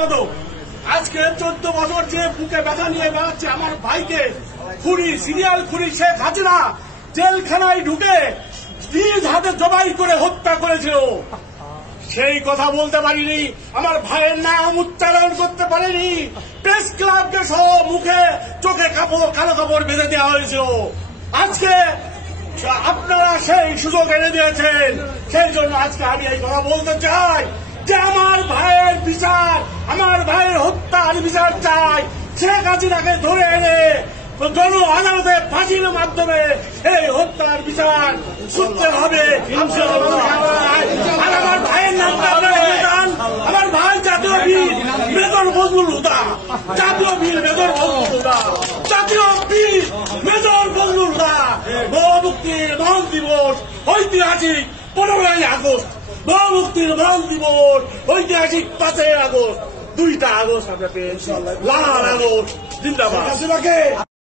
সম্পাদক। আজকে 14 বছর যে বুকে ব্যথা নিয়ে বেড়াচ্ছে আমার ভাইকে খুনি, সিরিয়াল খুনি শেখ হাসিনা জেলখানায় ঢুকে নিজ হাতে জবাই করে হত্যা করেছিল। সেই কথা বলতে পারিনি, আমার ভাইয়ের নাম উচ্চারণ করতে পারেনি। প্রেস ক্লাবকে সহ মুখে চোখে কালো কাপড় বেঁধে দেওয়া হয়েছিল। আজকে আপনারা সেই সুযোগ এনে দিয়েছেন, সেই জন্য আজকে আমি এই কথা বলতে চাই যে আমার ভাইয়ের বিচার, আমার ভাইয়ের হত্যার বিচার চাই। শেখ হাসিনাকে ধরে এনে জন আদালতে ফাঁসির মাধ্যমে এই হত্যার বিচার শুনতে হবে। আর আমার ভাইয়ের নামটা আপনারা জান, আমার ভাই জাতীয় বীর মেজর ফজলুল হুদা, জাতীয় বীর মেজর ফজলুল হুদা, জাতীয় বীর মেজর ফজলুল হুদা। মুক্তির মহান দিবস ঐতিহাসিক 15ই আগস্ট, মুক্তির মহান দিবস ঐতিহাসিক 5ই আগস্ট, 2টা আগস্ট আমরা পেয়েছি। লাল আগস্ট জিন্দাবাদ।